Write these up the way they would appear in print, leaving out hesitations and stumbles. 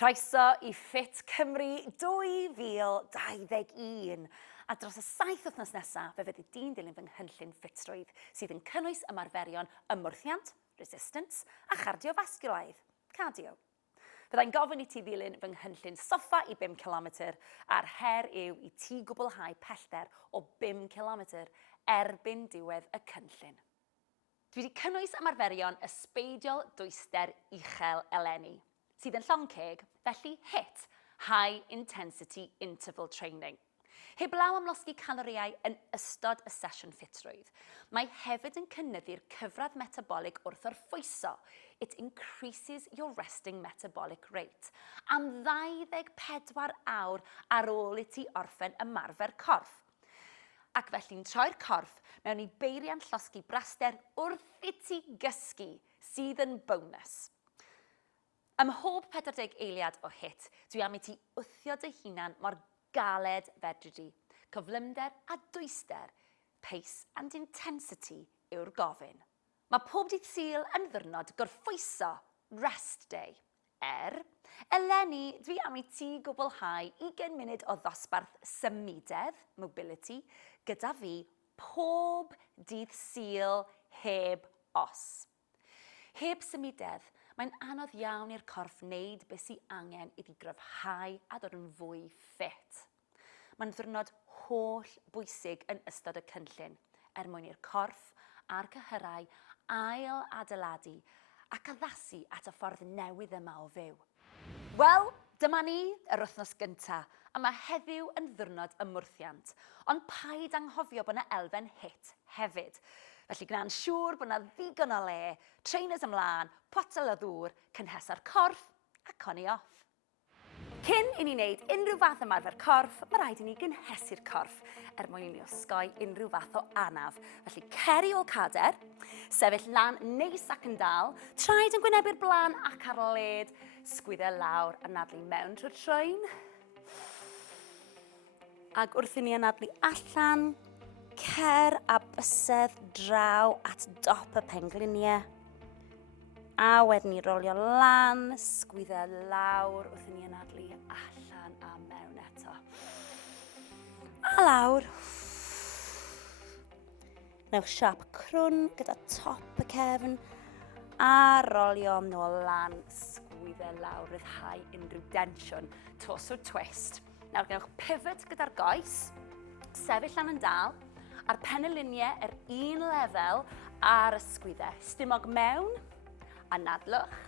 Croeso i Fit Cymru 2021. A dros y 7 wythnos nesaf, fe fydd di'n dilyn fy nghynllun ffitrwydd sydd yn cynnwys ymarferion ymwrthiant, resistance a cardiofasgulaidd, cardio. Fyddai'n gofyn i ti ddilyn fy nghynllun soffa i 5 km a'r her yw i ti gwblhau pellter o 5 km erbyn diwedd y cynllun. Dwi wedi cynnwys ymarferion ysbeidiol dwyster uchel eleni, sydd yn llonceg, felly HIIT, High Intensity Interval Training. Heblaw am losgi caloriau yn ystod y sesiwn ffitrwydd, mae hefyd yn cynyddu'r cyfradd metabolig wrth orffwyso. It increases your resting metabolic rate am 24 awr ar ôl i ti orffen ymarfer corff. Ac felly'n troi'r corff mewn i beiriant llosgi braster wrth i ti gysgu, sydd yn bonus. Ym mhob 40 eiliad o HIIT, dwi am i ti wthio dy hunan mor galed fedri di. Cyflymder a dwyster, pace and intensity yw'r gofyn. Mae pob dydd Sul yn ddiwrnod gorffwyso, rest day. Eleni, dwi am i ti gwblhau 20 munud o ddosbarth symudedd, mobility, gyda fi pob dydd Sul heb os. Heb symudedd, mae'n anodd iawn i'r corff wneud beth sydd angen iddi gryfhau a dod yn fwy ffit. Mae'n ddiwrnod holl bwysig yn ystod y cynllun, mwyn i'r corff a'r cyhyrau ail adeiladu ac addasu at y ffordd newydd yma o fyw. Wel, dyma ni yr wythnos gyntaf, a mae heddiw yn ddiwrnod ymwrthiant, ond paid anghofio bod yna elfen HIIT hefyd. Felly gwna'n siŵr bod yna ddigon o le, trainers ymlaen, potel o ddŵr, cynhesa'r corff a coni off. Cyn i ni wneud unrhyw fath ymarfer corff, mae rhaid i ni gynhesu'r corff mwyn i ni osgoi unrhyw fath o anaf. Felly ceri ôl cader, sefyll lan neis ac yn dal, traed yn gwynebu'r blaen ac ar led, sgwydde lawr, anadlu mewn trwy'r troen. Ac wrth i ni anadlu allan, cer a bysedd draw at dop y pengliniau. A wedyn ni rolio lan, sgwydde lawr wrth i ni anadlu allan a mewn eto. A lawr. Newch siap crwn gyda top y cefn a rolio nôl lan, sgwydde lawr, ryddhau unrhyw densiwn, torso twist. Nawr gnewch pivot gyda'r goes, sefyll lan yn dal, a'r penyluniau un lefel ar ysgwydde. Stumog mewn, anadlwch,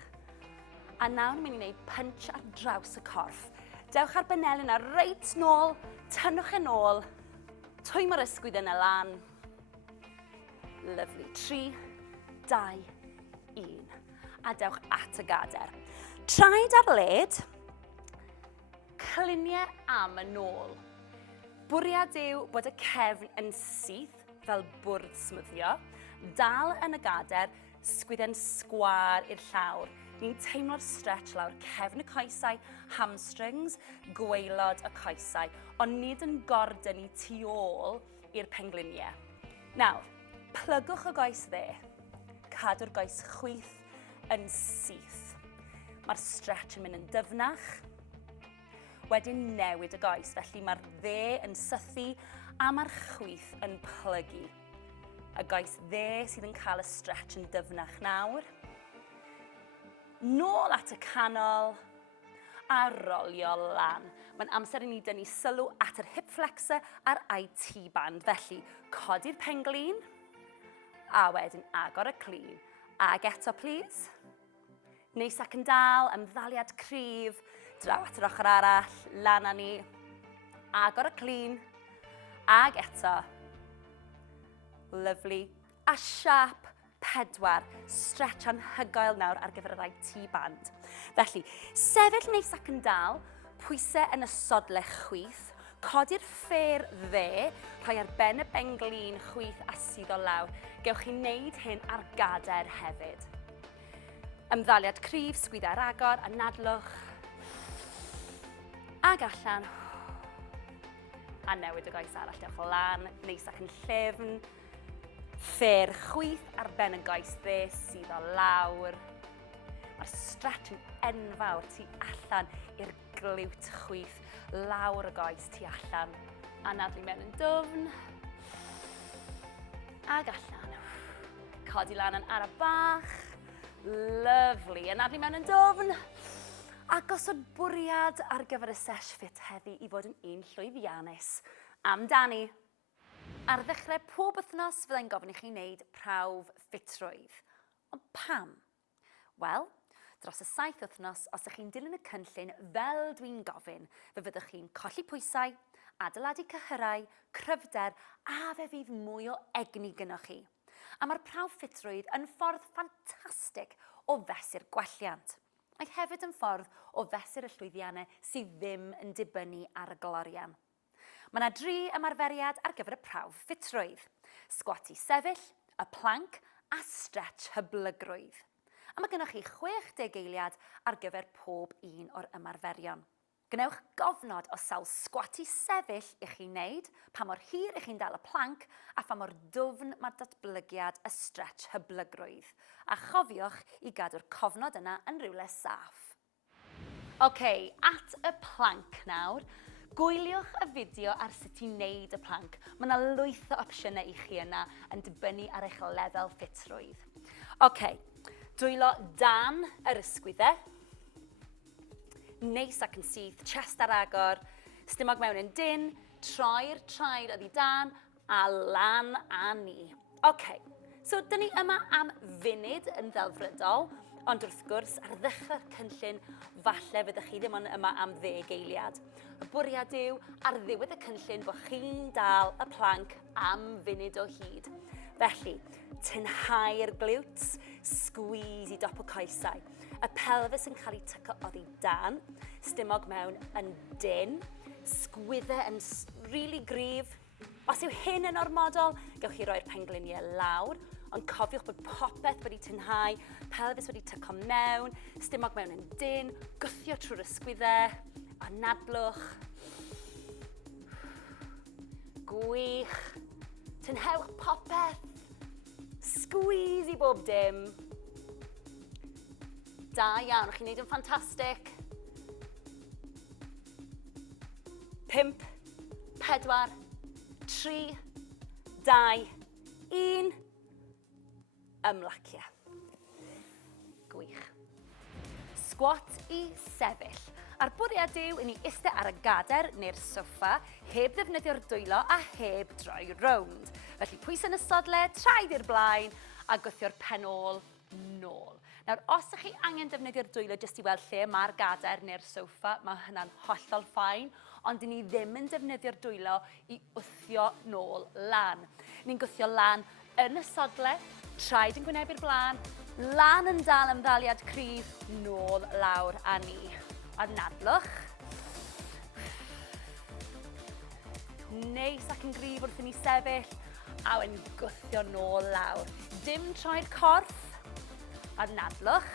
a nawr ni'n mynd i wneud punch ar draws y corff. Dewch ar benelyn a reit nôl, tynnwch yn ôl, twymo'r ysgwydde yna lan. Lyfli, 3, 2, 1. A dewch at y gader. Traed ar led, cluniau am y nôl. Bwriad yw bod y cefn yn syth fel bwrdd smwddio, dal yn y gader, sgwydde'n sgwar i'r llawr. Ni'n teimlo'r stretch lawr cefn y coesau, hamstrings, gwaelod y coesau, ond nid yn gordyn i tu ôl i'r pengliniau. Nawr, plygwch y goes dde, cadw'r goes chwith yn syth. Mae'r stretch yn mynd yn dyfnach, wedyn newid y goes, felly mae'r dde yn sythu a mae'r chwith yn plygu. Y goes dde sydd yn cael y stretch yn dyfnach nawr. Nôl at y canol a rolio lan. Mae'n amser i ni dynnu sylw at yr hip flexor a'r IT band. Felly, codi'r penglin a wedyn agor y clean. Ag eto, please. Neis ac yn dal, ymddaliad cryf, draw at yr ochr arall, lan â ni. Agor y clean, ag eto. Lyfli. A siap 4, stretch anhygoel nawr ar gyfer yr IT band. Felly, sefyll neis ac yn dal, pwysau yn y sodle chwith, codi'r ffêr dde, rhoi ar ben y benglin chwith a suddo lawr. Gewch chi wneud hyn ar gader hefyd. Ymddaliad cryf, sgwydda'r agor, anadlwch, ag allan. A newid y goes arall, dewch lan, neis ac yn llefn. Ffêr chwith ar ben y goes dde, suddo lawr. Mae'r stretch yn enfawr tu allan i'r glwt chwith, lawr y goes tu allan. Anadlu mewn yn dwfn. Ag allan. Codi lan yn ara bach. Lyfli. Anadlu mewn yn dwfn. A gosod bwriad ar gyfer y sesh fit heddi i fod yn un llwyddiannus. Amdani. Ar ddechrau pob wythnos fyddai'n gofyn i chi wneud prawf ffitrwydd. Ond pam? Wel, dros y 7 wythnos, os ydych chi'n dilyn y cynllun fel dwi'n gofyn, fe fyddwch chi'n colli pwysau, adeiladu cyhyrau, cryfder, a fe fydd mwy o egni gynnwch chi. A mae'r prawf ffitrwydd yn ffordd ffantastig o fesur gwelliant. Ac hefyd yn ffordd o fesur y llwyddiannau sydd ddim yn dibynnu ar y glorian. Mae yna 3 ymarferiad ar gyfer y prawf ffitrwydd. Sgwat i sefyll, y planc a stretch hyblygrwydd. A mae gennych chi 60 eiliad ar gyfer pob un o'r ymarferion. Gnewch gofnod o sawl sgwat i sefyll i chi wneud, pa mor hir i chi'n dal y planc, a pa mor dwfn mae datblygiad y stretch hyblygrwydd. A chofiwch i gadw'r cofnod yna yn rywle saff. Oce, at y planc nawr. Gwyliwch y fideo ar sut i wneud y planc. Mae yna lwyth o opsiynau i chi yna yn dibynnu ar eich lefel ffitrwydd. Oce, dwylo dan yr ysgwyddau. Neis ac yn syth, chest ar agor, stumog mewn yn dyn, troi'r traed oddi dan, a lan a ni. Oce, so dyn ni yma am funud yn ddelfrydol, ond wrth gwrs ar ddechrau'r cynllun, falle fyddwch chi ddim yma am 10 eiliad. Y bwriad yw ar ddiwedd y cynllun bod chi'n dal y planc am funud o hyd. Felly, tynhau'r glwts, squeeze i dop o coesau. Y pelfis yn cael ei tyco oddi dan, stumog mewn yn dyn, sgwyddau yn really gryf. Os yw hyn yn ormodol, gewch chi roi'r pengliniau lawr, ond cofiwch bod popeth wedi tynhau, pelfis wedi tyco mewn, stumog mewn yn dyn, gwthio trwy'r ysgwyddau, anadlwch. Gwych. Tynhewch popeth. Squeeze i bob dim. Da iawn, chi'n neud yn ffantastig. 5, 4, 3, 2, 1. Ymlacio. Gwych. Sgwat i sefyll. A'r bwriad yw i ni eistedd ar y gader neu'r soffa, heb ddefnyddio'r dwylo a heb droi rownd. Felly pwys yn y sodle, traed i'r blaen a gwthio'r pen ôl nôl. Nawr, os ydych chi angen defnyddio'r dwylo jyst i weld lle mae'r gader neu'r soffa, mae hynna'n hollol ffain, ond 'dyn ni ddim yn defnyddio'r dwylo i wthio nôl lan. Ni'n gwthio lan yn y sodle, traed yn gwynebu'r blaen, lan yn dal ymddaliad cryf, nôl lawr a ni. Anadlwch. Neis ac yn gryf wrth i ni sefyll, a wedyn gwthio nôl lawr. Dim troi'r corff. Anadlwch.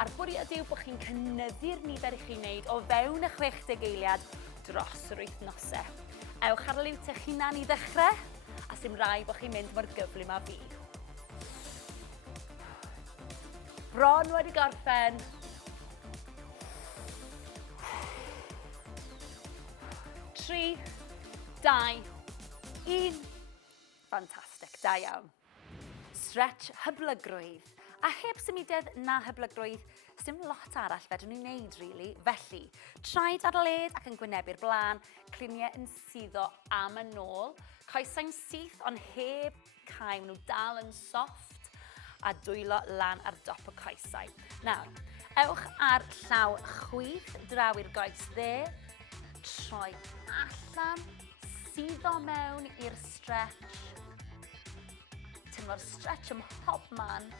A'r bwriad yw bod chi'n cynyddu'r nifer i chi'n wneud o fewn y 60 eiliad dros yr wythnosau. Ewch ar liwt eich hunan i ddechrau, a sy'n rai bod chi'n mynd mor gyflym â fi. Bron wedi gorffen. 3, 2, 1. Ffantastig, da iawn. Stretch hyblygrwydd. A heb symudiad na hyblygrwydd, dim lot arall fedrwn ni wneud, really. Felly, traed ar y led ac yn gwynebu'r blaen, cliniau yn suddo am y nôl, coesau'n syth ond heb cael nhw dal yn soft, a dwylo lan ar dop y coesau. Nawr, ewch ar llaw chwith, draw i'r goes dde, troi allan, suddo mewn i'r stretch, tynnu'r stretch ym mhobman,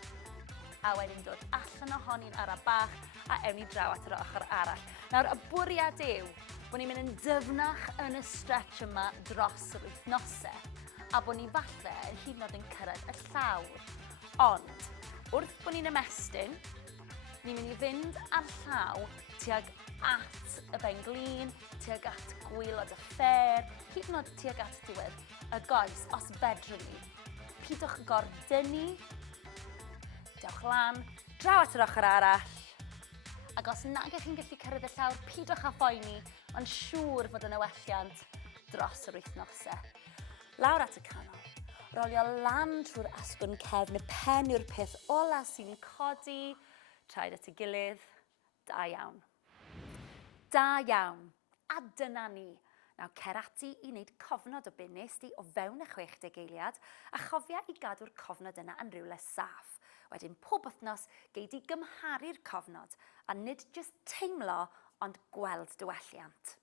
a wedyn dod allan ohoni'n ara bach, a ewn ni draw at yr ochr arall. Nawr, y bwriad yw bod ni'n mynd yn dyfnach yn y stretch yma dros yr wythnosau, a bod ni falle yn hyd yn oed yn cyrraedd y llawr. Ond, wrth bod ni'n ymestyn, ni'n mynd i fynd ar llaw tuag at y ben glin, tuag at gwylod y ffer, hyd yn oed tuag at diwedd y goes, os fedrwn ni. Pidwch gordynnu lan, draw at yr ochr arall. Ac os nag ych chi'n gallu cyrraedd y llawr, pidwch â phoeni, ond siŵr fod yn ewelliant dros yr wythnosau. Lawr at y canol, rolio lan trwy'r asgwrn cefn, y pen yw'r peth ola sy'n codi, traed at ei gilydd, da iawn. Da iawn, a dyna ni. Naw cer ati i wneud cofnod o bunes di o fewn y 60 eiliad a chofia i gadw'r cofnod yna yn rywle saff. Wedyn pob wythnos gei di gymharu'r cofnod a nid jyst teimlo ond gweld dywelliant.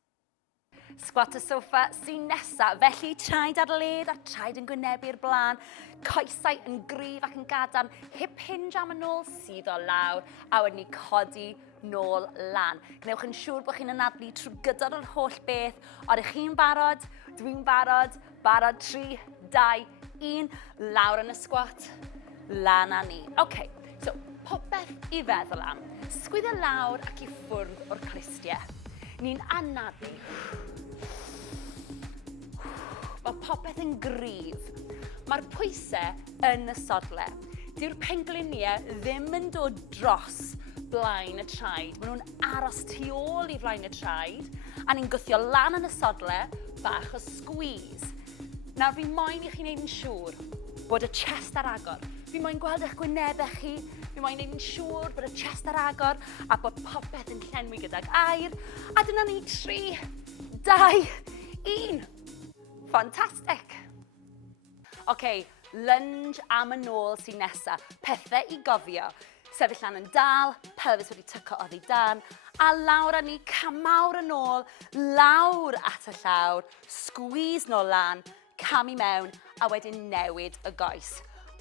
Squat y soffa sy'n nesa, felly traed ar led a traed yn gwynebu'r blaen, coesau yn gryf ac yn gadarn, hip hinge am yn ôl, sydd o lawr, a wedyn ni codi nôl lan. Gnewch yn siŵr bod chi'n anadlu trwy gydol yr holl beth. Odych chi'n barod? Dwi'n barod. Barod 3, 2, 1. Lawr yn y squat. Lan â ni. OK, so popeth i feddwl am. Sgwyddo lawr ac i ffwrdd o'r clustiau. Ni'n anadlu. Mae popeth yn gryf. Mae'r pwysau yn y sodle. Dyw'r pengliniau ddim yn dod dros blaen y traed. Maen nhw'n aros tu ôl i flaen y traed. A ni'n gwthio lan yn y sodle, bach o squeeze. Nawr fi moyn i chi wneud yn siŵr bod y chest ar agor. Fi moyn gweld eich gwynebau chi. Fi moyn wneud yn siŵr bod y chest ar agor a bod popeth yn llenwi gydag air. A dyna ni 3, 2, 1. Fantastic! OK, lunge am yn ôl sy'n nesa. Pethau i gofio. Sefyll lan yn dal, pelvis wedi tyco oddi dan, a lawr â ni camawr yn ôl, lawr at y llawr, squeeze nôl lan, cam i mewn, a wedyn newid y goes.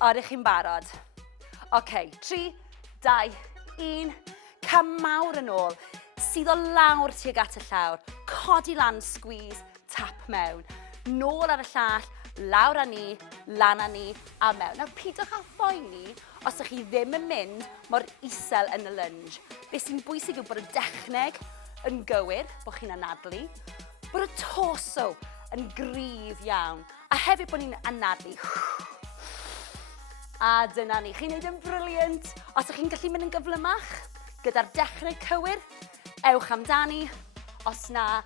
Odych chi'n barod? OK, 3, 2, 1, camawr yn ôl, sydd o lawr tuag at y llawr, codi lan, squeeze, tap mewn, nôl ar y llall, lawr â ni, lan â ni, a mewn. Nawr, pidwch â phoeni os ydych chi ddim yn mynd mor isel yn y lunge. Beth sy'n bwysig yw bod y dechneg yn gywir, bod chi'n anadlu, bod y torso yn gryf iawn, a hefyd bod ni'n anadlu. A dyna ni. Chi'n neud yn briliant. Os ydych chi'n gallu mynd yn gyflymach, gyda'r dechneg cywir, ewch amdani. Os na,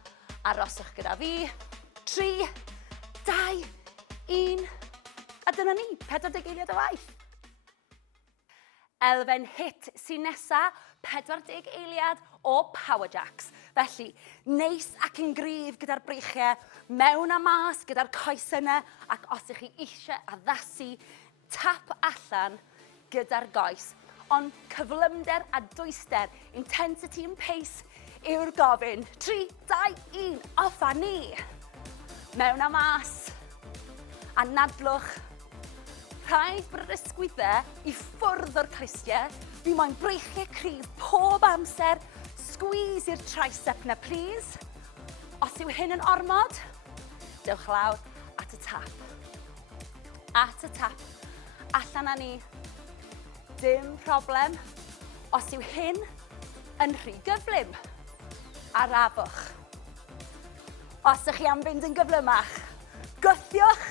aroswch gyda fi. 3, 2, 1, a dyna ni, 40 eiliad o waith. Elfen hit sy'n nesa, 40 eiliad o power jacks. Felly, neis ac yn gryf gyda'r breichiau, mewn a mas gyda'r coes yna, ac os ydych chi eisiau addasu, tap allan gyda'r goes. Ond cyflymder a dwyster, intensity and pace yw'r gofyn. 3, 2, 1, off a ni. Mewn a mas, anadlwch. Rhaid bod yr ysgwyddau i ffwrdd o'r clustiau. Fi moyn breichiau cryf pob amser. Squeeze i'r tricep na, please. Os yw hyn yn ormod, dewch lawr at y tap. At y tap. Allan â ni. Dim problem. Os yw hyn yn rhy gyflym, arafwch. Os ydych chi am fynd yn gyflymach, gwthiwch.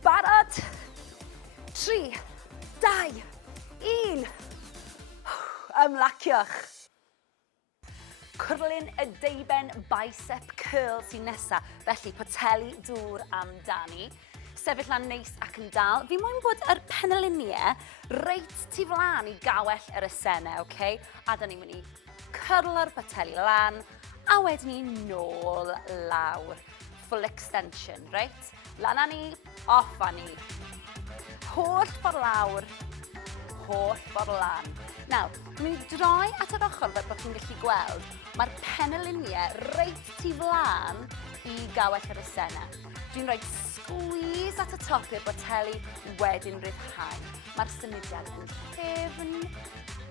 Barod. 3, 2, 1. Ymlaciwch. Cwrlyn y deiben bicep curl sy'n nesa, felly poteli dŵr amdani. Sefyll lan neis ac yn dal. Fi moyn bod yr penyluniau reit tu flaen i gawell yr esennau, OK? A da ni'n mynd i cyrlo'r poteli lan, a wedyn ni nôl lawr. Full extension, reit? Lan â ni, off â ni. Holl ffordd lawr, holl ffordd lan. Nawr, dwi'n mynd i droi at yr ochr fel bod chi'n gallu gweld. Mae'r penyluniau reit tu flaen i gawell yr esennau. Dwi'n rhoi squeeze at y top i'r boteli, wedyn ryddhau. Mae'r symudiad yn llifn,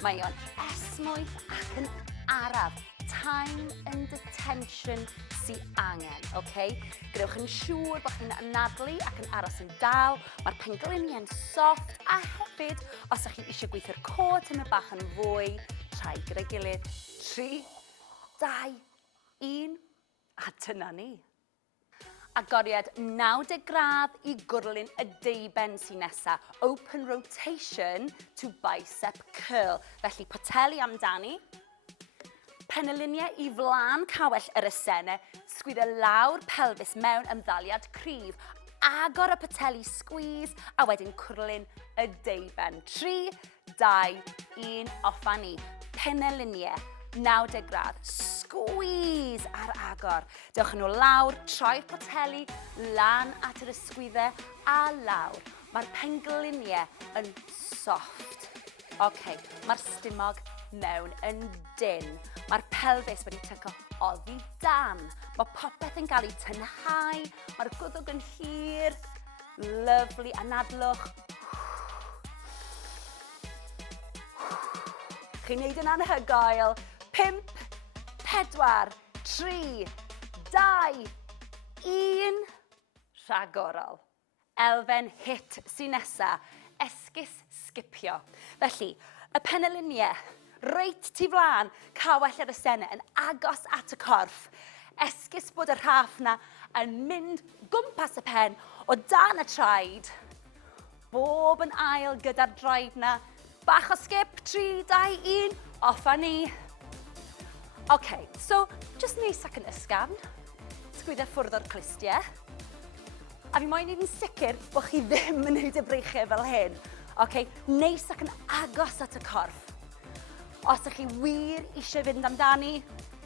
mae o'n esmwyth ac yn araf. Time and detention sy angen, OK? Gwnewch yn siŵr bod chi'n anadlu ac yn aros yn dal. Mae'r pengliniau'n soft, a hefyd, os ydych chi eisiau gweithio'r cod yn y bach yn fwy, trai gyda'i gilydd. 3, 2, 1, a dyna ni. Agoriad 90 gradd I gwrlyn y deuben sy'n nesa. Open rotation to bicep curl. Felly poteli amdani. Penyluniau I flan cawell yr esene. Sgwyddo lawr pelfis mewn ymddaliad cryf. Agor y poteli squeeze a wedyn cwrlyn y deuben. 3, 2, 1, offa ni. Penyluniau 90 gradd. Squeeze ar agor. Dewch nhw lawr, troi'r poteli, lan at yr ysgwyddau a lawr. Mae'r pengluniau yn soft. Mae'r stumog mewn yn dyn. Mae'r pelfis wedi tyco oddi dan. Mae popeth yn cael ei tynhau. Mae'r gwddwg yn hir. Lyfli, anadlwch. Chi'n neud yn anhygoel. 5, 4, 3, 2, 1. Rhagorol. Elfen hit sy'n nesa. Esgus sgipio. Felly, y penyluniau reit tu flan, cawell yr esene yn agos at y corff. Esgus bod y rhaff na yn mynd gwmpas y pen o dan y traed. Bob yn ail gyda'r draed na. Bach o skip, 3, 2, 1, offa ni. So, just neis ac yn ysgafn. Sgwyddo ffwrdd o'r clistiau. A fi moyn i'n sicr bod chi ddim yn neud y breichau fel hyn. Neis ac yn agos at y corff. Os ydych chi wir eisiau fynd amdani,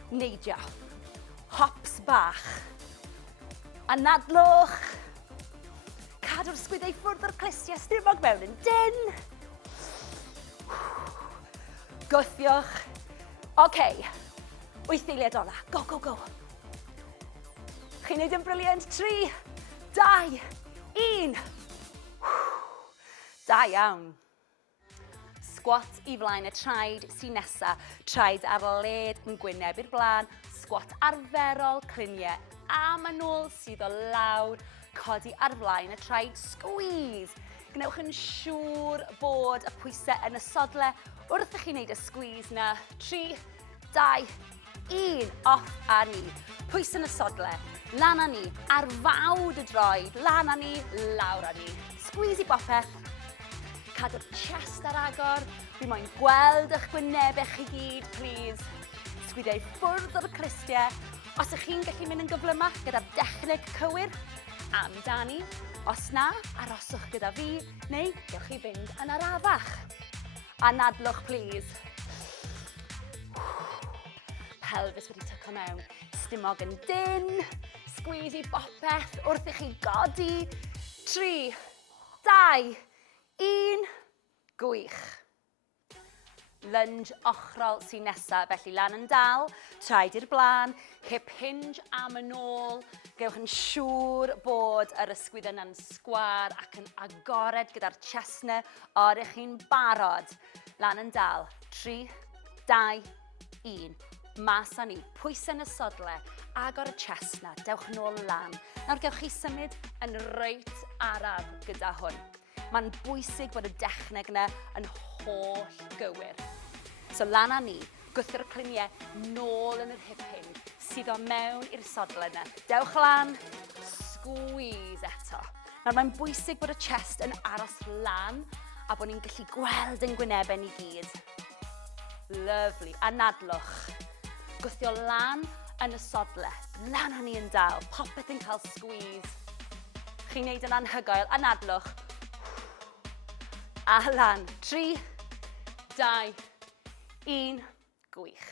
neidio. Hops bach. Anadlwch. Cadw'r sgwyddau ffwrdd o'r clistiau, stumog mewn yn dyn. Gwthiwch. 8 eiliad ola. Go, go, go. Chi'n neud yn briliant. 3, 2, 1. Da iawn. Squat I flaen y traed sy'n nesa. Traed ar led yn gwyneb i'r blaen. Squat arferol, cluniau am yn ôl sydd o lawr. Codi ar flaen y traed. Squeeze. Gnewch yn siŵr bod y pwysau yn y sodle wrth i chi wneud y squeeze na. 3, 2, 1. Off a ni. Pwys yn y sodle. Lan a ni. Ar fawd y droed. Lan a ni. Lawr a ni. Squeeze I bopeth. Cadw'r chest ar agor. Fi moyn gweld eich gwynebau chi gyd, please. Sgwydau ffwrdd o'r clistiau. Os ydych chi'n gallu mynd yn gyflymach gyda'r dechneg cywir, amdani. Os na, aroswch gyda fi, neu gewch chi fynd yn arafach. Anadlwch, please. Pelfis wedi tyco mewn. Stumog yn dyn. Squeeze I bopeth wrth I chi godi. 3, 2, 1. Gwych. Lunge ochrol sy'n nesa, felly lan yn dal, traed i'r blaen, hip hinge am yn ôl. Gewch yn siŵr bod yr ysgwyddau yn sgwar ac yn agored gyda'r chestnau o'r eich chi'n barod. Lan yn dal, 3, 2, 1. Mas a ni, pwys yn y sodle, agor y chestnau, dewch nôl lan. Nawr gewch chi symud yn reit araf gyda hwn. Mae'n bwysig bod y dechneg yna yn holl gywir. So lan a ni, gwthio'r cluniau nôl yn yr hip hinge, sydd o mewn i'r sodle yna. Dewch lan, squeeze eto. Nawr mae'n bwysig bod y chest yn aros lan a bod ni'n gallu gweld yn gwynebau ni gyd. Lovely, anadlwch. Gwthio lan yn y sodle, lan a ni yn dal, popeth yn cael squeeze. Chi'n neud yn anhygoel, anadlwch. A lan, 3, 2, 1, gwych.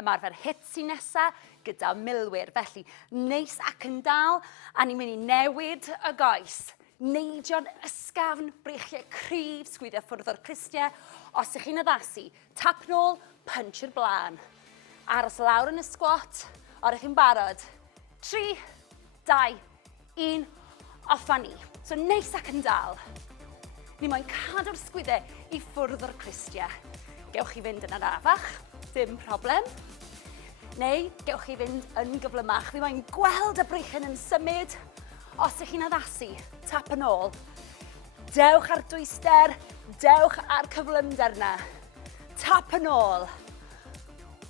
Ymarfer hit sy'n nesa gyda milwyr, felly neis ac yn dal, a ni'n mynd I newid y goes. Neidio'n ysgafn, breichiau cryf, sgwyddo ffwrdd o'r clistiau. Os ydych chi'n addasu, tap nôl, punch i'r blaen. Aros lawr yn y squat, o'r chi'n barod. 3, 2, 1, offa ni. So neis ac yn dal. Ni moyn cadw'r sgwyddau I ffwrdd o'r clistiau. Gewch chi fynd yn arafach, dim problem. Neu gewch chi fynd yn gyflymach. Fi moyn gweld y breichyn yn symud. Os ydych chi'n addasu, tap yn ôl. Dewch ar dwyster, dewch ar cyflymder na. Tap yn ôl.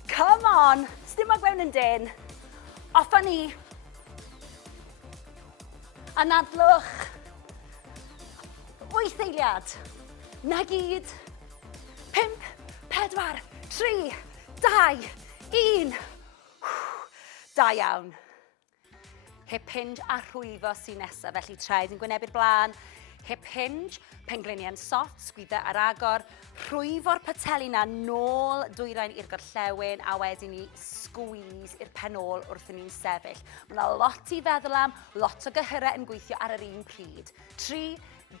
Come on, stumog mewn yn dyn. Offa ni. Anadlwch. 8 eiliad. Na gyd. 5, 4, 3, 2, 1. Da iawn. Hip hinge a rhwyfo sy'n nesaf, felly traed yn gwynebu'r blaen. Hip hinge, pengliniau'n soft, sgwydda ar agor. Rhwyfo'r pateli na nôl dwyrain i'r gorllewin a wedyn ni squeeze i'r penol wrth i ni'n sefyll. Mae yna lot i feddwl am, lot o gyhyrau yn gweithio ar yr un pryd. 3,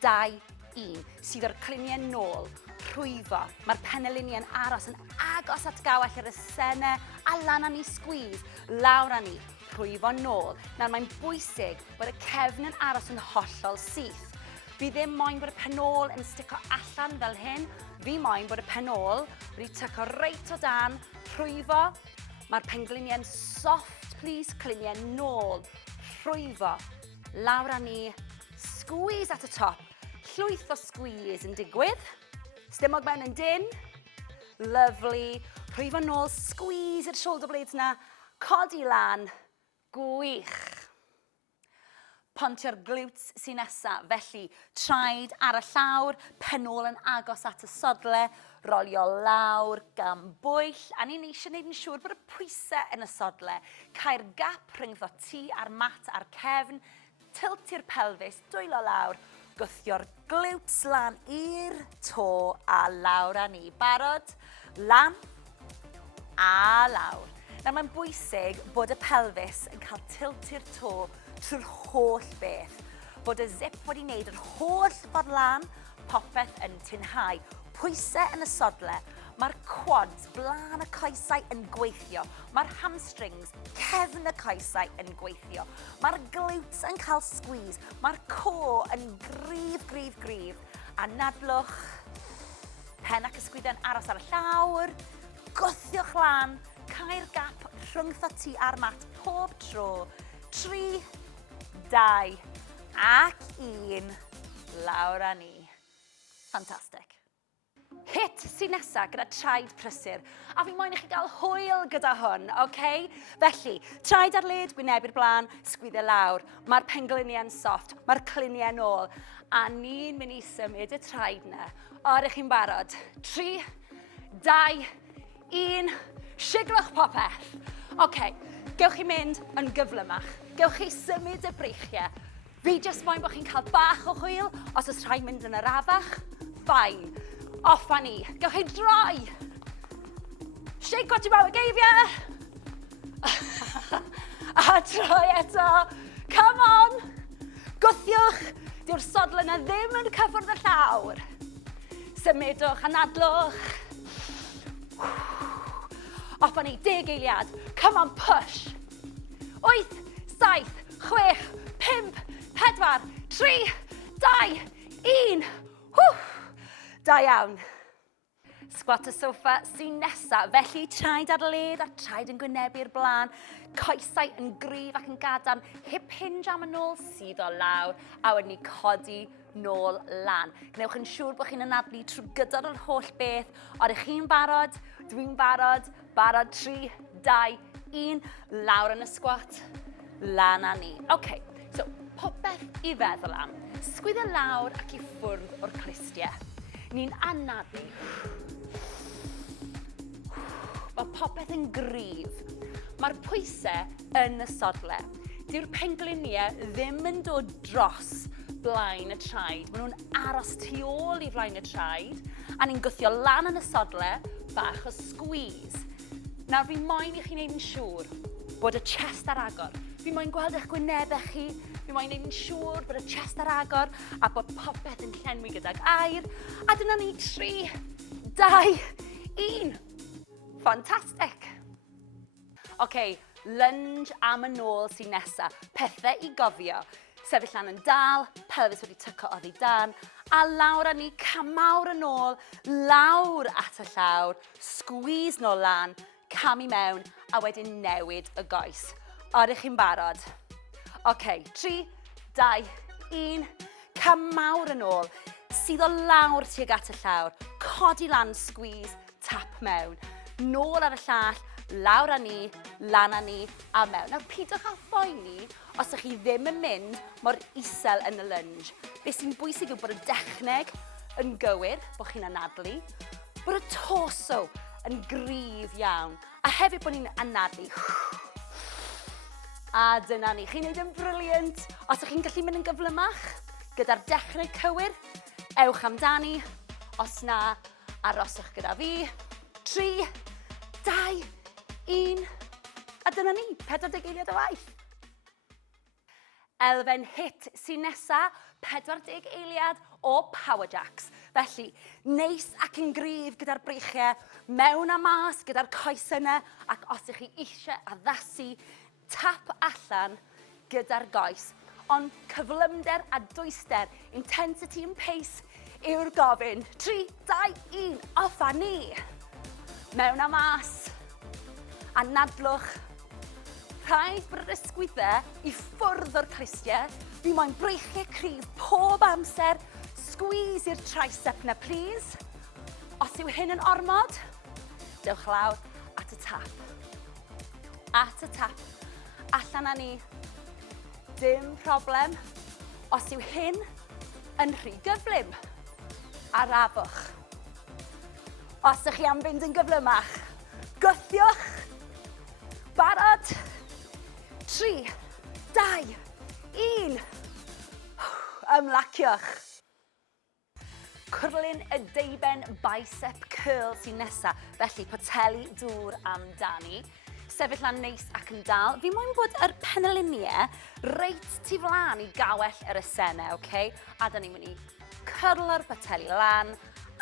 2, 1. Sydd o'r cliniau nôl. Rhwyfo. Mae'r pengliniau'n aros yn agos at gawell yr esene a lan a ni squeeze. Lawr a ni. Rhwyfo nôl. Nawr mae'n bwysig bod y cefn yn aros yn hollol syth. Fi ddim moyn bod y penol yn stico allan fel hyn. Fi moyn bod y penol wedi tyco reit o dan. Rhwyfo. Mae'r pengliniau'n soft, please. Cliniau nôl. Rhwyfo. Lawr a ni. Squeeze at y top. Llwyth o squeeze yn digwydd. Stumog mewn yn dyn. Lovely. Rhwyfo nôl. Squeeze i'r shoulder blades na. Codi lan. Gwych. Pontio'r glutes sy'n nesaf, felly traed ar y llawr, penol yn agos at y sodle, rolio lawr gan bwyll, a ni'n eisiau gwneud yn siŵr bod y pwysau yn y sodle. Cau'r gap rhyngddo ti a'r mat a'r cefn, tiltio'r pelfis, dwylo lawr, gwthio'r glutes lan i'r to a lawr â ni. Barod? Lan a lawr. Nawr mae'n bwysig bod y pelfis yn cael tiltio'r to trwy'r holl beth. Bod y zip wedi wneud yr holl ffordd lan, popeth yn tinhau. Pwysau yn y sodle, mae'r quads, blaen y coesau yn gweithio. Mae'r hamstrings, cefn y coesau yn gweithio. Mae'r glutes yn cael squeeze. Mae'r core yn gryf. Anadlwch. Pen ac ysgwydau'n aros ar y llawr. Gwthiwch lan. Cau'r gap rhyngddo ti a'r mat pob tro. 3, 2 ac 1. Lawr â ni. Ffantastig. Hit sy'n nesaf gyda traed prysur. A fi moyn i chi gael hwyl gyda hwn, okay? Felly, traed ar led, gwynebu'r blaen, sgwyddo lawr. Mae'r pengliniau'n soft, mae'r cliniau nôl. A ni'n mynd i symud y traed na. Ydych chi'n barod? 3, 2, 1. Siglwch popeth. Okay, gewch chi mynd yn gyflymach. Gewch chi symud y breichiau. Fi jyst moyn bod chi'n cael bach o hwyl. Os oes rhaid mynd yn arafach, fine. Off a ni. Gewch chi droi. Shake what you about geifia. A droi eto. Come on. Gwthiwch. Dyw'r sodle yna ddim yn cyffwrdd y llawr. Symudwch, anadlwch. Off a ni, 10 eiliad. Come on, push. 8, 7, 6, 5, 4, 3, 2, 1. Da iawn. Squat y soffa sy'n nesaf, felly traed ar led a traed yn gwynebu'r blaen, coesau yn gryf ac yn gadarn, hip hinge am y nôl sydd o lawr, a wedyn ni codi nôl lan. Gnewch yn siŵr bod chi'n anadlu trwy gydol yr holl beth. Ydych chi'n barod? Dwi'n barod. Barod 3, 2, 1. Lawr yn y squat. Lan â ni. OK, so popeth i feddwl am. Sgwyddo lawr ac i ffwrdd o'r clustiau. Ni'n anadlu. Mae popeth yn gryf. Mae'r pwysau yn y sodle. Dyw'r pengliniau ddim yn dod dros blaen y traed. Maen nhw'n aros tu ôl i flaen y traed. A ni'n gwthio lan yn y sodle, bach o squeeze. Nawr fi moyn i chi wneud yn siŵr bod y chest ar agor. Fi moyn gweld eich gwynebau chi. Fi moyn wneud yn siŵr bod y chest ar agor a bod popeth yn llenwi gydag air. A dyna ni 3, 2, 1. Ffantastig. OK, lunge am y nôl sy'n nesaf. Pethau i gofio. Sefyll lan yn dal, pelfis wedi tyco oddi dan, a lawr â ni camawr yn ôl, lawr at y llawr, squeeze nôl lan, camu mewn, a wedyn newid y goes. Ydych chi'n barod? OK, 3, 2, 1, camawr yn ôl, sydd o lawr tuag at y llawr, codi lan, squeeze, tap mewn, nôl ar y llall, lawr â ni, lan â ni, a mewn. Nawr, pidwch â phoeni os ydych chi ddim yn mynd mor isel yn y lunge. Beth sy'n bwysig yw bod y dechneg yn gywir, bod chi'n anadlu, bod y torso yn gryf iawn, a hefyd bod ni'n anadlu. A dyna ni, chi'n neud yn briliant. Os ydych chi'n gallu mynd yn gyflymach, gyda'r dechneg cywir, ewch amdani. Os na, aroswch gyda fi. 3, 2, 1. A dyna ni, 40 eiliad o waith. Elfen hit sy'n nesa, 40 eiliad o power jacks. Felly, neis ac yn gryf gyda'r breichiau, mewn a mas gyda'r coesynau, ac os ydych chi eisiau addasu, tap allan gyda'r goes. Ond cyflymder a dwyster, intensity and pace yw'r gofyn. 3, 2, 1, off a ni. Mewn a mas. Anadlwch. Rhaid bod yr ysgwyddau i ffwrdd o'r clustiau. Fi moyn breichiau cryf pob amser. Squeeze i'r tricep na, please. Os yw hyn yn ormod, dewch lawr at y tap. At y tap. Allan â ni. Dim problem. Os yw hyn yn rhy gyflym, arafwch. Os ydych chi am fynd yn gyflymach, gwthiwch. Barod. 3, 2, 1. Ymlaciwch. Cwrlyn y deiben bicep curl sy'n nesa, felly poteli dŵr amdani. Sefyll lan neis ac yn dal. Fi moyn bod yr penyluniau reit tu flan i gawell yr esennau, okay? A da ni'n mynd i cyrlo'r poteli lan,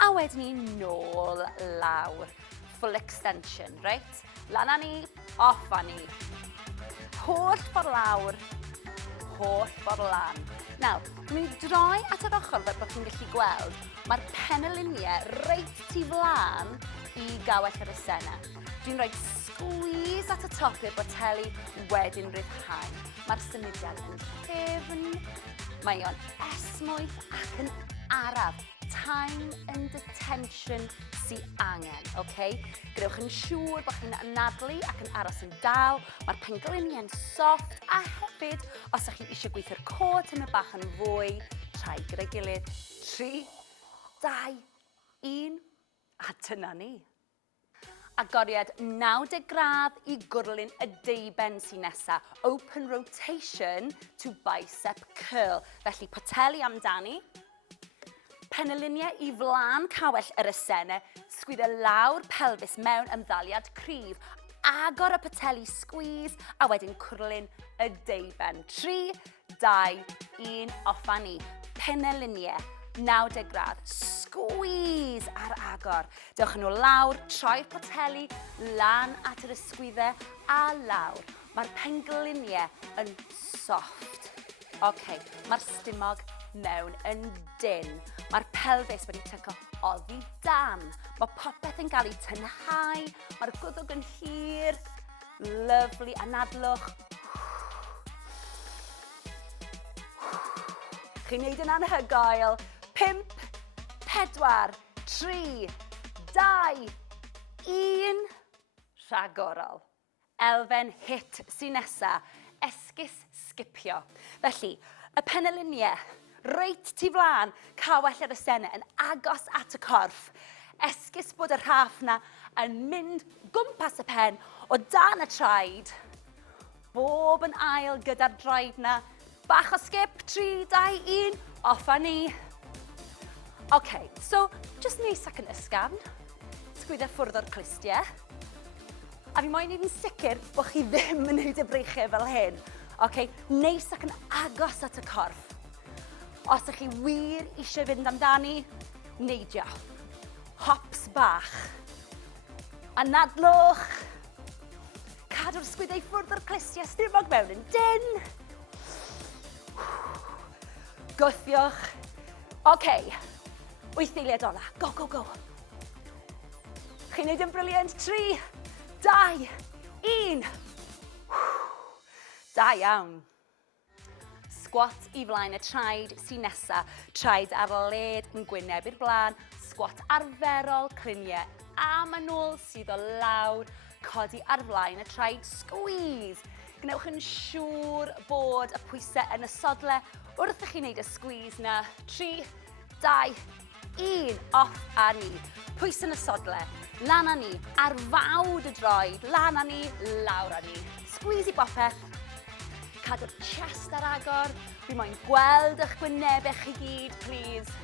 a wedyn ni nôl lawr. Full extension, right? Lan â ni, off â ni. Holl ffordd lawr, holl ffordd lan. Nawr, dwi'n droi at yr ochr fel bod chi'n gallu gweld, mae'r penyluniau reit tu flan i gawell yr esennau. Dwi'n rhoi squeeze at y top i'r boteli, wedyn ryddhau. Mae'r symudiad yn ffefn, mae o'n esmwyth ac yn araf. Time and detention sy angen, okay? Gwnewch yn siŵr bod chi'n anadlu ac yn aros yn dal. Mae'r pengliniau'n soft, a hefyd, os ydych chi eisiau gweithio'r core tymau bach yn fwy, trai gyda'i gilydd. 3, 2, 1, a dyna ni. Agoriad 90 gradd i gwrlyn y deiben sy'n nesa. Open rotation to bicep curl. Felly poteli amdani. Penyluniau i flan cawell yr esennau. Sgwyddo lawr pelvis mewn ymddaliad cryf. Agor y poteli squeeze a wedyn cwrlyn y deiben. 3, 2, 1, off a ni. Penyluniau. 90 gradd, squeeze ar agor. Dewch nhw lawr, troi'r poteli, lan at yr ysgwyddau a lawr. Mae'r pengliniau yn soft. Okay, mae'r stumog mewn yn dyn. Mae'r pelvis wedi tyco oddi dan. Mae popeth yn cael ei tynhau. Mae'r gwddwg yn hir. Lyfli, anadlwch. Chi'n neud yn anhygoel. 5, 4, 3, 2, 1. Rhagorol. Elfen hit sy'n nesa, esgus sgipio. Felly, y penyluniau, reit tu flan, cawell yr esennau yn agos at y corff. Esgus bod y rhaff na yn mynd gwmpas y pen o dan y traed. Bob yn ail gyda'r draed na. Bach o skip, 3, 2, 1, off a ni. Okay, so, just neis ac yn ysgafn. Sgwyddo ffwrdd o'r clustiau. A fi moyn i'n sicr bod chi ddim yn neud y breichiau fel hyn. Okay, neis ac yn agos at y corff. Os ydych chi wir eisiau fynd amdani, neidio. Hops bach. Anadlwch. Cadw'r sgwyddo i ffwrdd o'r clustiau, stumog mewn yn dyn. Gwthiwch. Okay. 8 eiliad ola. Go, go, go. Chi'n neud yn briliant. 3, 2, 1. Da iawn. Squat i flaen y traed sy'n nesa. Traed ar led yn gwyneb i'r blaen. Squat arferol, cliniau am yn ôl sydd o lawr. codi ar flaen y traed, squeeze. Gnewch yn siŵr bod y pwysau yn y sodle wrth i chi wneud y squeeze na. 3, 2, 1, off a ni. Pwys yn y sodle, lan a ni, ar fawd y droed, lan a ni, lawr a ni. Squeeze i bopeth, cadw'r chest ar agor, fi moyn gweld eich gwynebau chi gyd, please.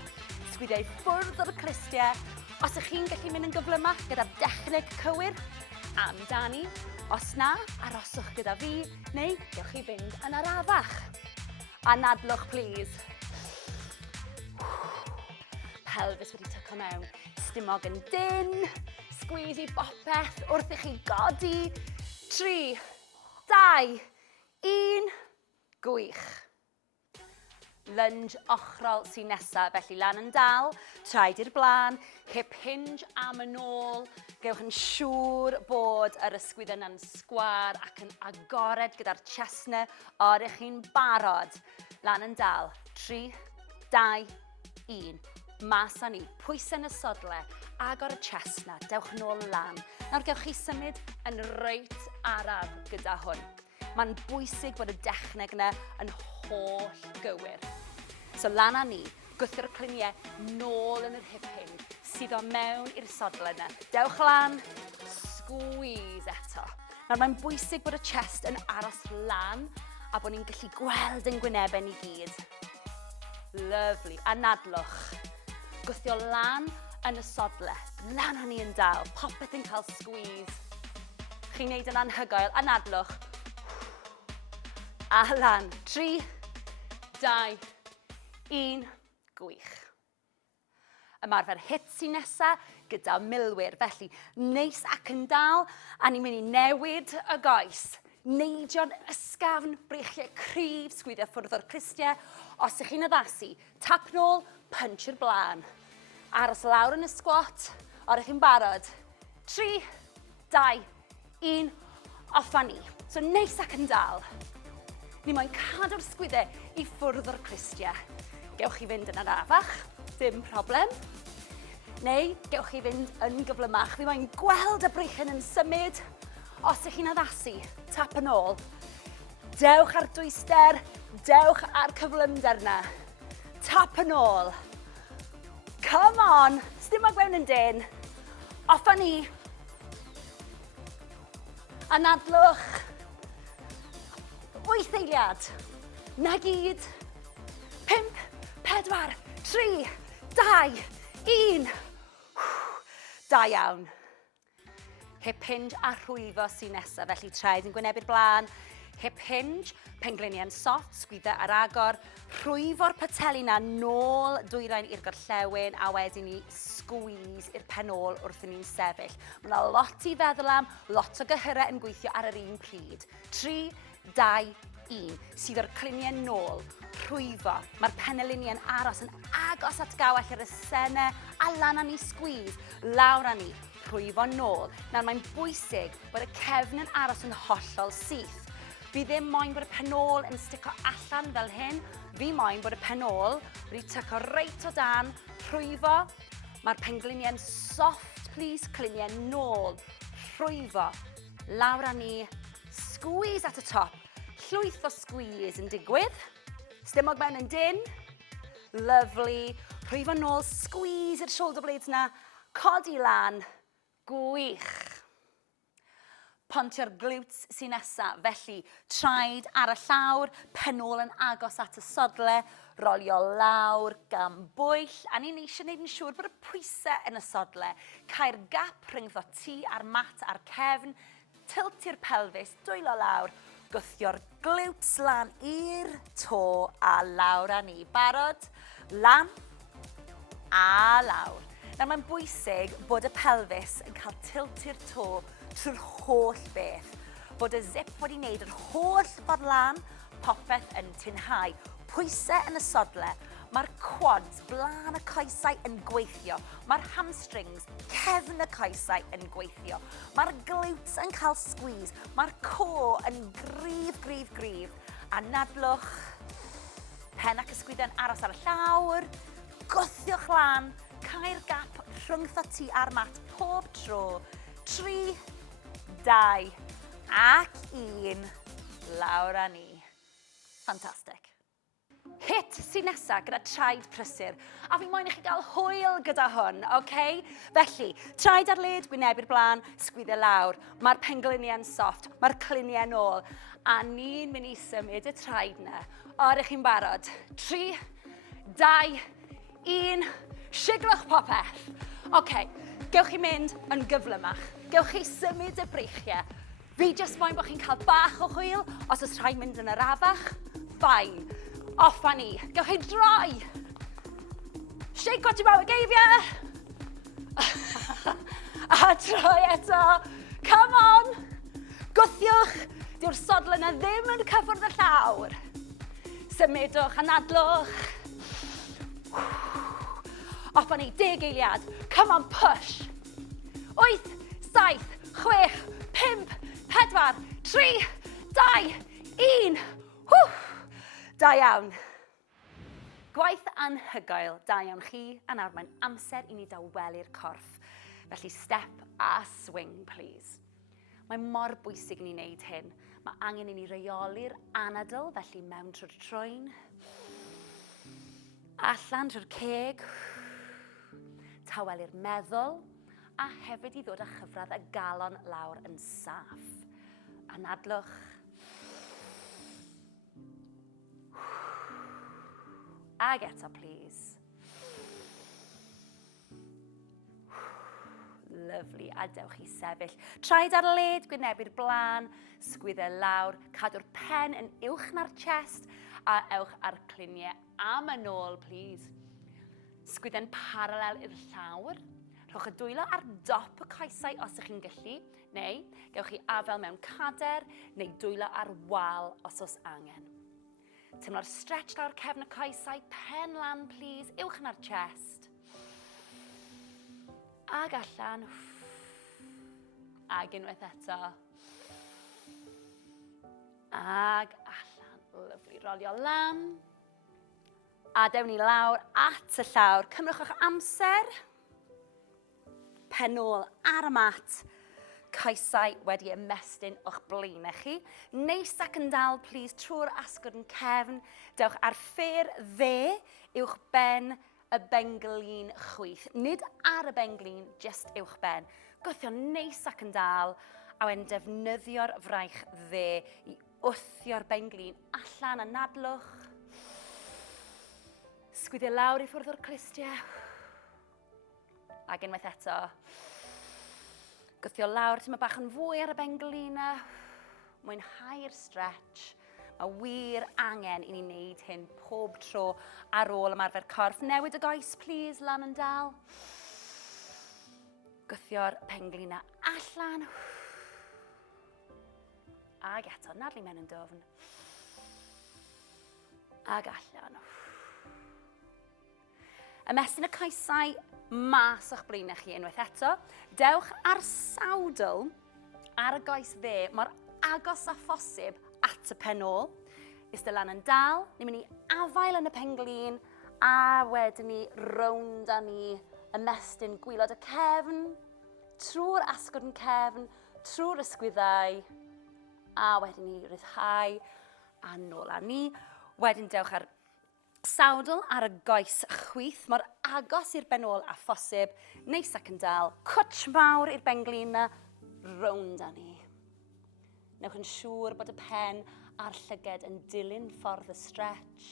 Sgwidiau ffwrdd o'r clistiau, os ych chi'n gallu mynd yn gyflymach gyda'r dechneg cywir, amdani, os na, aroswch gyda fi, neu gewch chi fynd yn arafach. Anadlwch, please. Pelvis wedi tyco mewn, stumog yn dyn, squeeze i bopeth wrth i chi godi. 3, 2, 1, gwych. Lunge ochrol sy'n nesaf, felly lan yn dal, traed i'r blaen, hip hinge am yn ôl. Gewch yn siŵr bod yr ysgwydd yna'n sgwar ac yn agored gyda'r chestna o'r eich chi'n barod. Lan yn dal, 3, 2, 1. Mas a ni, pwys yn y sodle, agor y chestna, dewch yn ôl lan. Nawr gewch chi symud yn reit araf gyda hwn. Mae'n bwysig bod y dechneg yna yn holl gywir. So lan a ni, gwthio'r cliniau nôl yn yr hip hinge, sydd o mewn i'r sodle yna. Dewch lan, squeeze eto. Nawr mae'n bwysig bod y chest yn aros lan a bod ni'n gallu gweld ein gwynebau ni gyd. Lovely, anadlwch. Gwthio lan yn y sodle, lan a ni yn dal, popeth yn cael squeeze. Chi'n neud yn anhygoel, anadlwch. A lan, 3, 2, 1, gwych. Ymarfer hit sy'n nesa gyda milwyr, felly neis ac yn dal, a ni'n mynd i newid y goes. Neidio'n ysgafn, brechiau cryf, sgwyddiau ffwrdd o'r clistiau. Os ych chi'n addasu, tap nôl, punch i'r blaen. Aros lawr yn y squat, o'r chi'n barod. 3, 2, 1, off a ni. So neis ac yn dal. Ni moyn cadw'r sgwyddau i ffwrdd o'r clistiau. Gewch chi fynd yn arafach, dim problem. Neu gewch chi fynd yn gyflymach. Fi moyn gweld y breichen yn symud. Os ych chi'n addasu, tap yn ôl. Dewch ar dwyster, dewch ar cyflymder na. Tap yn ôl. Come on, stumog mewn yn dyn. Off a ni. Anadlwch. 8 eiliad. Na gyd. 5, 4, 3, 2, 1. Da iawn. Hip hinge a rhwyfo sy'n nesaf, felly traed yn gwynebu'r blaen. Hip hinge, pengliniau'n soft, sgwydda ar agor. Rhwyfo'r pateli na nôl dwyrain i'r gorllewin a wedyn ni squeeze i'r penol wrth i ni'n sefyll. Mae yna lot i feddwl am, lot o gyhyrau yn gweithio ar yr un pryd. 3, 2, 1. Sydd o'r cliniau nôl, rhwyfo. Mae'r pengliniau'n aros yn agos at gawell yr ysene a lan a ni squeeze, lawr a ni. Rhwyfo nôl. Nawr mae'n bwysig bod y cefn yn aros yn hollol syth. Fi ddim moyn bod y penol yn stico allan fel hyn. Fi moyn bod y penol wedi tyco reit o dan, rhwyfo. Mae'r pengliniau'n soft, please, cliniau nôl. Rhwyfo. Lawr a ni. Squeeze at y top. Llwyth o squeeze yn digwydd. Stumog mewn yn dyn. Lovely. Rhwyfo nôl, squeeze i'r shoulder blades na. Codi lan. Gwych. Pontio'r glutes sy'n nesaf, felly traed ar y llawr, penol yn agos at y sodle, rolio lawr gan bwyll, a ni'n eisiau gwneud yn siŵr bod y pwysau yn y sodle. Cau'r gap rhyngddo ti a'r mat a'r cefn, tiltio'r pelvis, dwylo lawr, gwthio'r glutes lan i'r to a lawr â ni. Barod? Lan a lawr. Nawr mae'n bwysig bod y pelvis yn cael tiltio'r to trwy'r holl beth. Bod y zip wedi wneud yr holl ffordd lan, popeth yn tinhau. Pwysau yn y sodle, mae'r quads, blaen y coesau yn gweithio. Mae'r hamstrings, cefn y coesau yn gweithio. Mae'r glutes yn cael squeeze. Mae'r core yn gryf. Anadlwch, pen ac ysgwydau'n aros ar y llawr. Gwthiwch lan. Cau'r gap rhyngddo ti a'r mat pob tro. 3, 2, ac 1. Lawr â ni. Fantastic. Hit sy'n nesaf gyda traed prysur, a fi moyn i chi gael hwyl gyda hwn, okay? Felly, traed ar led, gwynebu'r blaen, sgwyddo lawr. Mae'r pengliniau'n soft, mae'r cliniau nôl, a ni'n mynd i symud y traed na. Ydych chi'n barod? 3, 2, 1, siglwch popeth. Okay, gewch chi mynd yn gyflymach. Gewch chi symud y breichiau. Fi jyst moyn bod chi'n cael bach o hwyl, os oes rhaid mynd yn arafach, fine. Off â ni. Gewch chi droi. Shake what you're about, geifia. A troi eto. Come on. Gwthiwch. Dyw'r sodl yna ddim yn cyffwrdd y llawr. Symudwch a nadlwch. Off â ni. 10 eiliad. Come on, push. 8, 7, 6, 5, 4, 3, 2, 1. Da iawn. Gwaith anhygoel, da iawn chi, a nawr mae'n amser i ni dawelu'r corff. Felly step a swing, please. Mae mor bwysig i ni wneud hyn. Mae angen i ni reoli'r anadl, felly mewn trwy'r trwyn. Allan trwy'r ceg. Tawelu'r meddwl, a hefyd i ddod â chyfradd y galon lawr yn saff. Anadlwch. Ag eto, please. Lyfli, a dewch chi sefyll. Traed ar led, gwynebu'r blaen, sgwyddo lawr, cadw'r pen yn uwch na'r chest, a ewch ar cliniau am yn ôl, please. Sgwyddo'n paralel i'r llawr. Rhowch y dwylo ar dop y coesau os ydych chi'n gallu, neu gewch chi afel mewn cader, neu dwylo ar wal os oes angen. Teimlo'r stretch lawr cefn y coesau, pen lan, please, uwch na'r chest. Ag allan. Ag unwaith eto. Ag allan. Lyfli, rolio lan. A dewn ni lawr at y llawr. Cymrwch eich amser. Pen ôl ar y mat. Coesau wedi ymestyn o'ch blaenau chi. Neis ac yn dal, please, trwy'r asgwrn yn cefn. Dewch ar ffêr dde uwch ben y benglin chwith. Nid ar y benglin, just uwch ben. Gwthio neis ac yn dal, a wedyn defnyddio'r fraich dde i wthio'r benglin allan a nadlwch. Sgwyddio lawr i ffwrdd o'r clistiau. Ac unwaith eto. Gwthio lawr, ti'n bach yn fwy ar y benglina. Mwynhau'r stretch. Mae wir angen i ni wneud hyn pob tro ar ôl ymarfer corff. Newid y goes, please, lan yn dal. Gwthio'r penglina allan. Ag eto, nadlu mewn yn dofn. Ag allan. Ymestyn y coesau mas o'ch blaenau chi unwaith eto. Dewch ar sawdl ar y goes dde mor agos a phosib at y pen ôl. Iste lan yn dal, ni'n mynd i afael yn y penglin a wedyn ni rownd â ni ymestyn gwylod y cefn, trwy'r asgwrn cefn, trwy'r ysgwyddau a wedyn ni ryddhau a nôl â ni. Wedyn dewch ar sawdl ar y goes chwith, mor agos i'r ben ôl a phosib, neis ac yn dal, cwtsh mawr i'r benglina, rownd â ni. Newch yn siŵr bod y pen a'r llyged yn dilyn ffordd y stretch.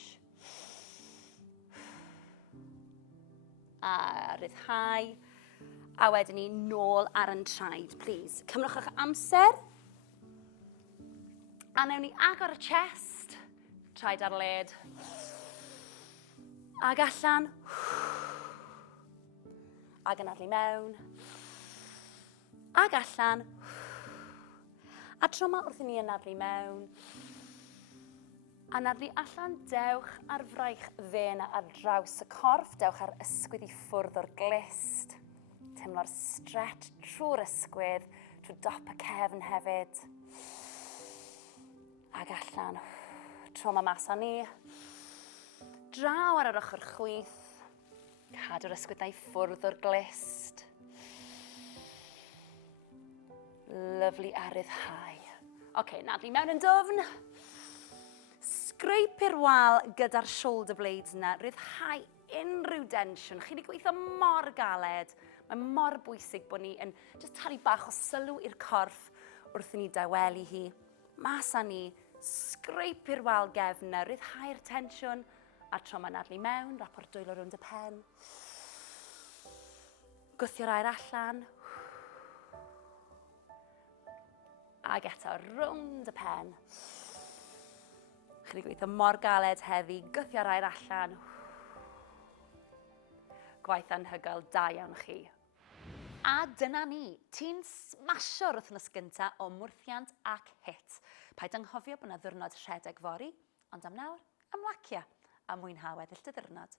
A ryddhau, a wedyn ni nôl ar yn traed, please. Cymrwch eich amser, a newn ni agor y chest, traed ar led. Ag allan. Ag yn adlu mewn. Ag allan. A tro yma wrth i ni anadlu mewn. Anadlu allan, dewch ar fraich ddena ar draws y corff. Dewch ar ysgwydd i ffwrdd o'r glist. Teimlo'r stretch trwy'r ysgwydd, trwy dop y cefn hefyd. Ag allan. Tro yma mas â ni. Draw ar yr ochr chwith, cadw'r ysgwyddau ffwrdd o'r glist. Lyflu a ryddhau. Oce, nadlu mewn yn dwfn. Scrape i'r wal gyda'r shoulder blades yna. Ryddhau unrhyw densiwn. Chi wedi gweithio mor galed. Mae mor bwysig bod ni yn just talu bach o sylw i'r corff wrth i ni dawelu hi. Mas â ni, scrape i'r wal gefn, ryddhau'r tensiwn, a tro mae nadlu mewn, rapor dwylo rownd y pen. Gwthio'r aer allan. Ac eto rownd y pen. Chi wedi gweithio mor galed heddi, gwthio'r aer allan. Gwaith anhygoel da iawn chi. A dyna ni, ti'n smasio'r wythnos gynta o mwrthiant ac hit. Paid anghofio bod yna ddiwrnod rhedeg fori, ond am nawr, ymlacia a mwynhau weddill dy ddiwrnod.